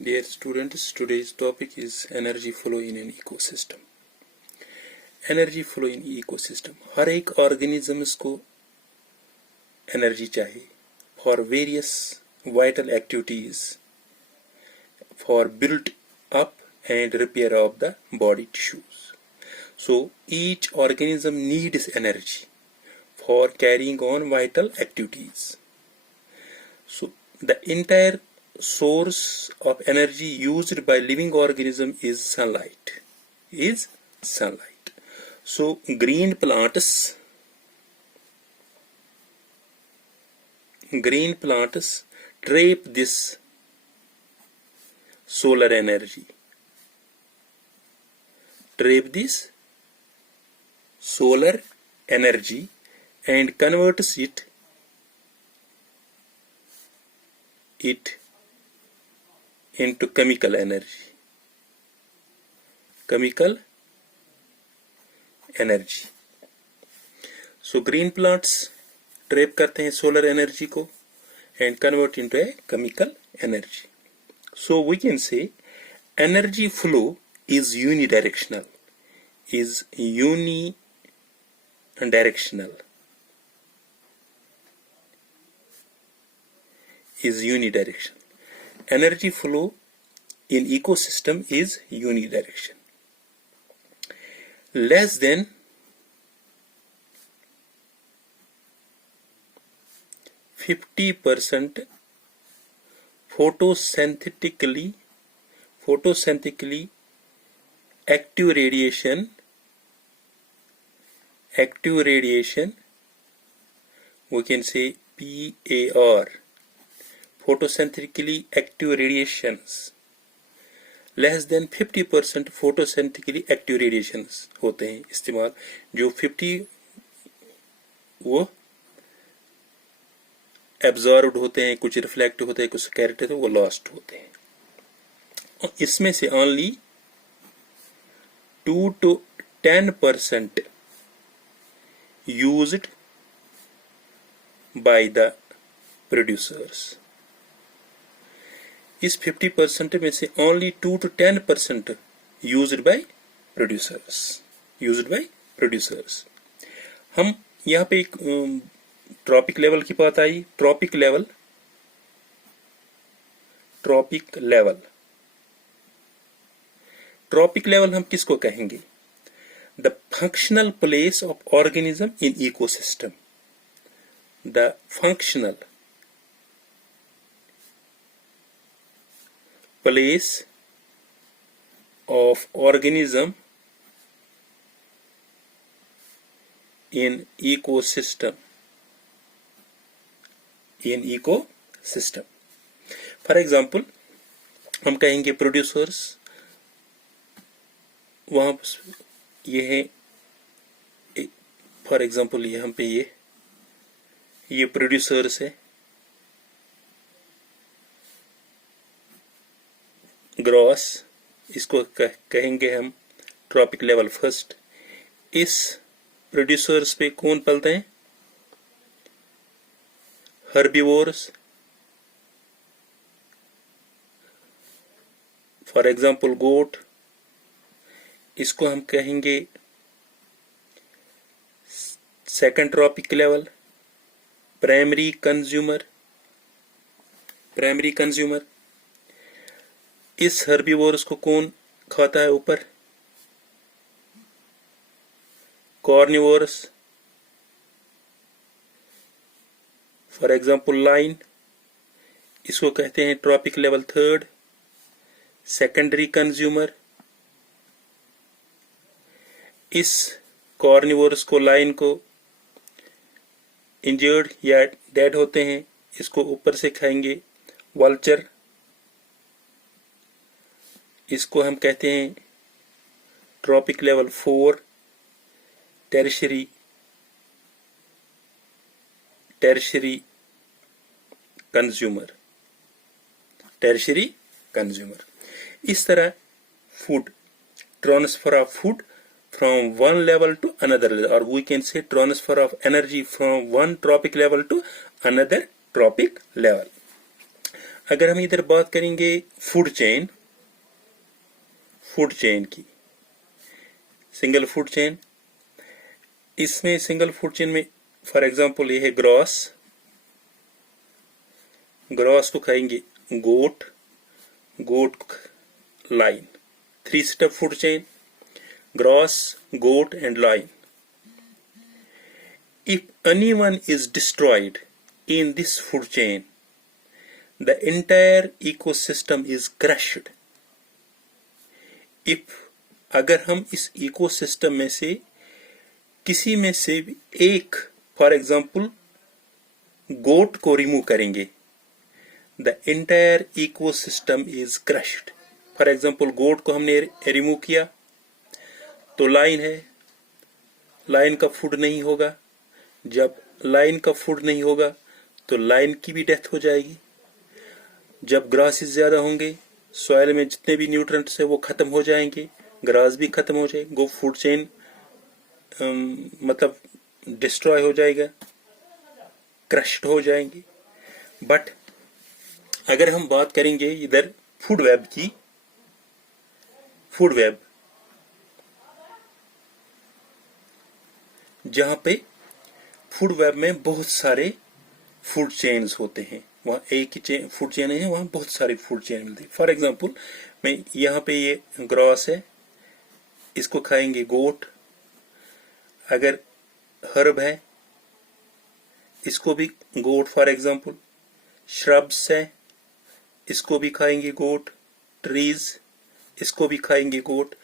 Dear students, today's topic is energy flow in an ecosystem. Energy flow in ecosystem. हर एक organisms को energy चाहिए for various vital activities, for build up and repair of the body tissues. So each organism needs energy for carrying on vital activities. So the entire source of energy used by living organism is sunlight. So green plants trap this solar energy. And converts it into chemical energy. So green plants trap करते हैं solar energy को and convert into a chemical energy. So we can say energy flow is unidirectional. Energy flow in ecosystem is unidirectional. Less than 50% photosynthetically active radiation, we can say PAR, photosynthetically active radiations. Less than 50% photosynthetically active radiations होते हैं इस्तेमाल. जो 50 वो absorbed होते हैं, कुछ reflect होते हैं, कुछ कैरेक्ट होते हैं, वो लॉस्ट होते हैं. और इसमें से only 2 to 10% used by the producers. इस 50% में से only 2 to 10% used by producers. हम यहाँ पे एक ट्रॉपिक लेवल की बात आई. ट्रॉपिक लेवल हम किसको कहेंगे? The functional place of organism in ecosystem. The functional place of organism in ecosystem. For example, हम कहेंगे producers. वहां ये है, फॉर एग्जाम्पल यहाँ पे ये producers है. ग्रॉस, इसको कहेंगे हम ट्रॉपिक लेवल फर्स्ट. इस प्रोड्यूसर्स पे कौन पलते हैं? हर्बिवोर्स. फॉर एग्जाम्पल गोट. इसको हम कहेंगे second trophic level. Primary consumer. इस हर्बिवोर्स को कौन खाता है ऊपर? कॉर्निवोर्स. फॉर एग्जाम्पल लाइन, इसको कहते हैं trophic level third. Secondary consumer. इस कॉर्निवोर्स को, लाइन को इंजर्ड या डेड होते हैं, इसको ऊपर से खाएंगे वल्चर. इसको हम कहते हैं ट्रॉपिक लेवल 4 टेरिशरी कंज्यूमर. इस तरह food, transfer of food from one level to another level, or we can say transfer of energy from one tropic level to another tropic level. अगर हम इधर बात करेंगे फूड चेन की, single food chain, इसमें single food chain में for example ये है ग्रास को खाएंगे goat line, 3 step food chain, grass, goat and lion. If anyone is destroyed in this food chain, the entire ecosystem is crushed. If अगर हम इस ecosystem में से किसी में से भी एक फॉर एग्जाम्पल गोट को रिमूव करेंगे, the entire ecosystem is crushed. For example goat को हमने रिमूव किया तो लाइन है, लाइन का फूड नहीं होगा, जब लाइन का फूड नहीं होगा तो लाइन की भी डेथ हो जाएगी। जब ग्रासेस ज्यादा होंगे, सॉइल में जितने भी न्यूट्रिएंट्स है वो खत्म हो जाएंगे, ग्रास भी खत्म हो जाएगी, गो फूड चेन मतलब डिस्ट्रॉय हो जाएगा, क्रश्ड हो जाएंगे। बट अगर हम बात करेंगे इधर फूड वेब की, फूड वेब जहां पे फूड वेब में बहुत सारे फूड चेन्स होते हैं, वहां एक ही फूड चेन है, वहां बहुत सारे फूड चेन मिलते हैं। फॉर एग्जांपल मैं यहाँ पे ये ग्रास है, इसको खाएंगे गोट, अगर हर्ब है इसको भी गोट फॉर एग्जांपल, श्रब्स है इसको भी खाएंगे गोट, ट्रीज इसको भी खाएंगे गोट।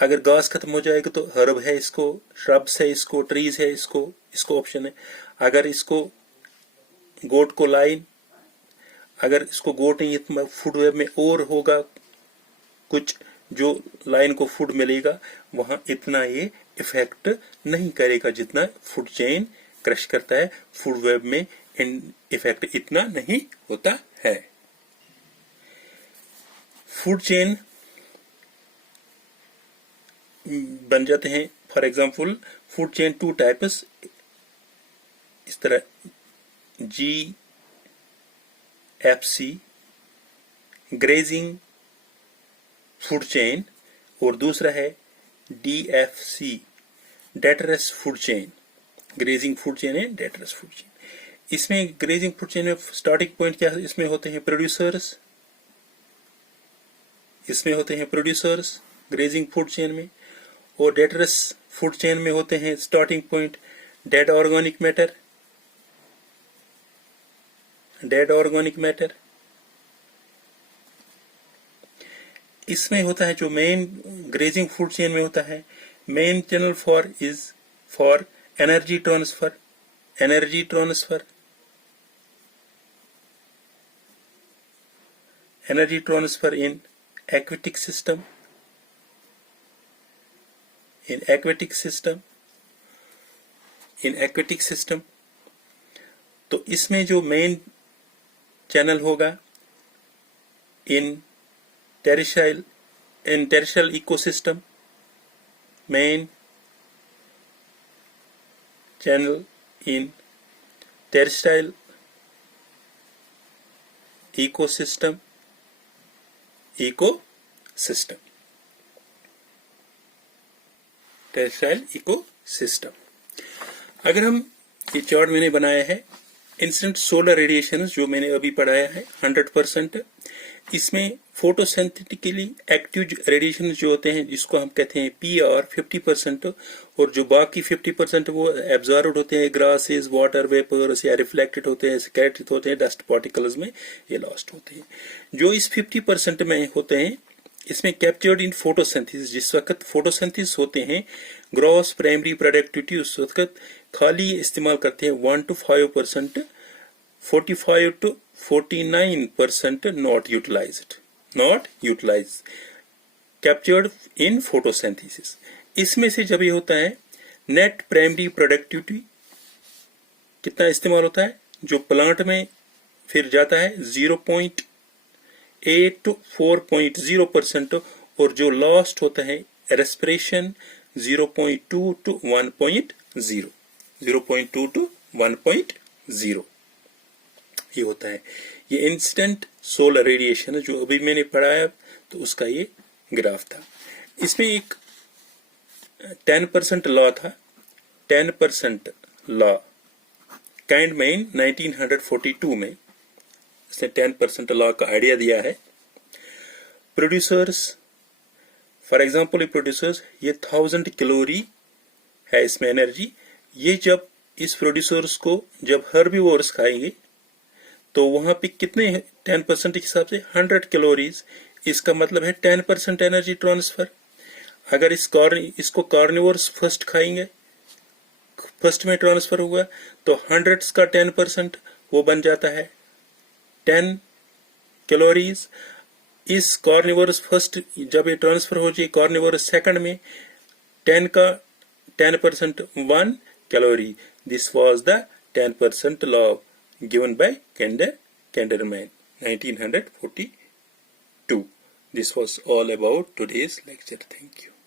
अगर घास खत्म हो जाएगा तो हर्ब है इसको, श्रब्स है इसको, ट्रीज है इसको ऑप्शन है। अगर इसको गोट को लाइन, अगर इसको गोट नहीं तो फूड वेब में और होगा कुछ जो लाइन को फूड मिलेगा, वहां इतना ये इफेक्ट नहीं करेगा जितना फूड चेन क्रश करता है। फूड वेब में इफेक्ट इतना नहीं होता है। फूड चेन बन जाते हैं for example food chain 2 types, इस तरह GFC ग्रेजिंग फूड चेन, और दूसरा है DFC detritus food chain, grazing food chain है डेटरस फूड चेन। इसमें ग्रेजिंग फूड चेन में स्टार्टिंग पॉइंट क्या है, इसमें होते हैं प्रोड्यूसर्स, ग्रेजिंग फूड चेन में, और डेटरस फूड चेन में होते हैं starting point dead organic matter. इसमें होता है जो मेन ग्रेजिंग फूड चेन में होता है, main channel for energy transfer in aquatic system. तो इसमें जो मेन चैनल होगा in terrestrial ecosystem, main channel in terrestrial ecosystem. Terrestrial ecosystem. अगर हम ये चार्ट मैंने बनाया है इंसिडेंट सोलर रेडिएशन जो मैंने अभी पढ़ाया है 100%, इसमें फोटोसिंथेटिकली एक्टिव रेडिएशन जो होते हैं जिसको हम कहते हैं PR 50%, और जो बाकी 50% वो एब्जॉर्ब होते हैं ग्रासेस, वाटर वेपर्स, या रिफ्लेक्टेड होते हैं, स्कैटर्ड होते हैं, डस्ट पार्टिकल्स में ये लॉस्ट होते हैं। जो इस 50% में होते हैं इसमें कैप्चर्ड इन फोटोसिंथेसिस, जिस वक्त फोटोसिंथेसिस होते हैं ग्रॉस प्राइमरी प्रोडक्टिविटी उस वक्त खाली इस्तेमाल करते हैं 1 to 5%, 45 to 49% not utilized, captured in photosynthesis। इसमें से जब ये होता है नेट प्राइमरी प्रोडक्टिविटी कितना इस्तेमाल होता है, जो प्लांट में फिर जाता है 0.8 to 4.0%, और जो लॉस्ट होता है रेस्पिरेशन 0.2 to 1.0 ये होता है। ये इंसिडेंट सोलर रेडिएशन है जो अभी मैंने पढ़ाया, तो उसका ये ग्राफ था। इसमें एक 10% लॉ था, 10% लॉ काइंडमैन 1942 में इसने 10% लॉ का आइडिया दिया है। प्रोड्यूसर्स, फॉर एग्जांपल प्रोड्यूसर्स, ये 1000 कैलोरी है इसमें एनर्जी। ये जब इस प्रोड्यूसर्स को जब हर्बीवोर्स खाएंगे तो वहां पे कितने 10% के हिसाब से 100 कैलोरीज, इसका मतलब है 10% एनर्जी ट्रांसफर। अगर इसको कार्निवोर्स फर्स्ट खाएंगे, फर्स्ट में ट्रांसफर हुआ, तो 100 का 10% वो बन जाता है 10 कैलोरीज। इस कार्निवोरस फर्स्ट जब ये ट्रांसफर हो जाए कार्निवोरस सेकंड में, 10 का 10% 1 calorie. This was the 10% law given by Kanderman 1942. This was all about today's lecture. Thank you.